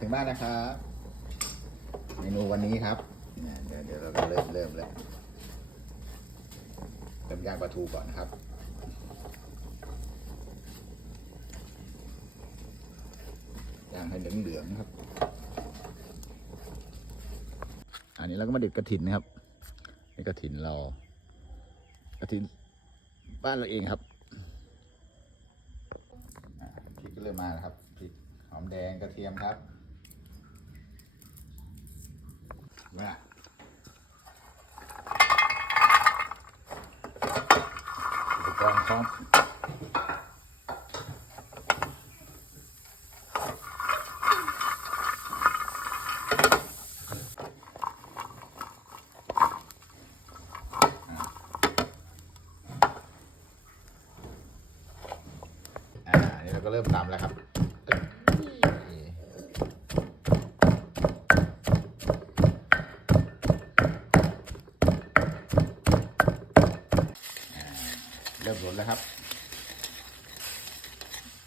ถึงบ้านนะครับเมนูวันนี้ครับเดี๋ยวเดี๋ยวเราก็เริ่มเริ่มแล้วเริ่มย่างปลาทูก่อนนะครับย่างให้เหลืองๆนะครับ อันนี้เราก็มาเด็ดกระถินนะครับนี่กระถินเรากระถินบ้านเราเองครับพริกก็เริ่มมาแล้วครับพริกหอมแดงกระเทียมครับ ว่าอุปกรณ์พร้อมอ่าอันนี้เราก็เริ่มตำแล้วครับเอ้ยอ่า เริ่มรสแล้วครับ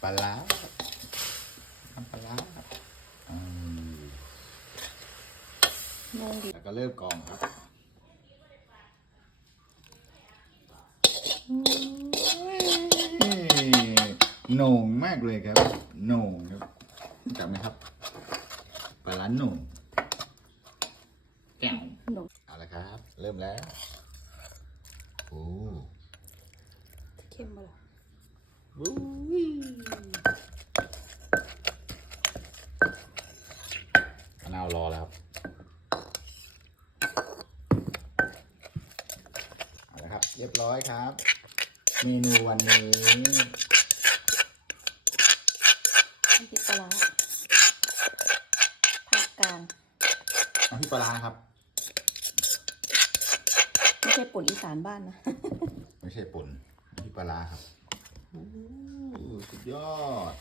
ปลาร้าครับทำปลาร้าครับอืมงงดิแล้วก็เริ่มกรองครับโหน่งมากเลยครับโหน่งครับจำไหมครับปลาล้านโหน่งแก้วหนูเอาละครับ เริ่มแล้วโอ้ เข้มมาหรอวู้มะนาวรอแล้วครับเอาละครับ เรียบร้อยครับ เมนูวันนี้น้ำพริกปลาร้าภาคกลางน้ำพริกปลาร้าครับ ไม่ใช่ปุ่นอีสานบ้านนะ ไม่ใช่ป่น น้ำพริกปลาร้าครับโอ้สุดยอด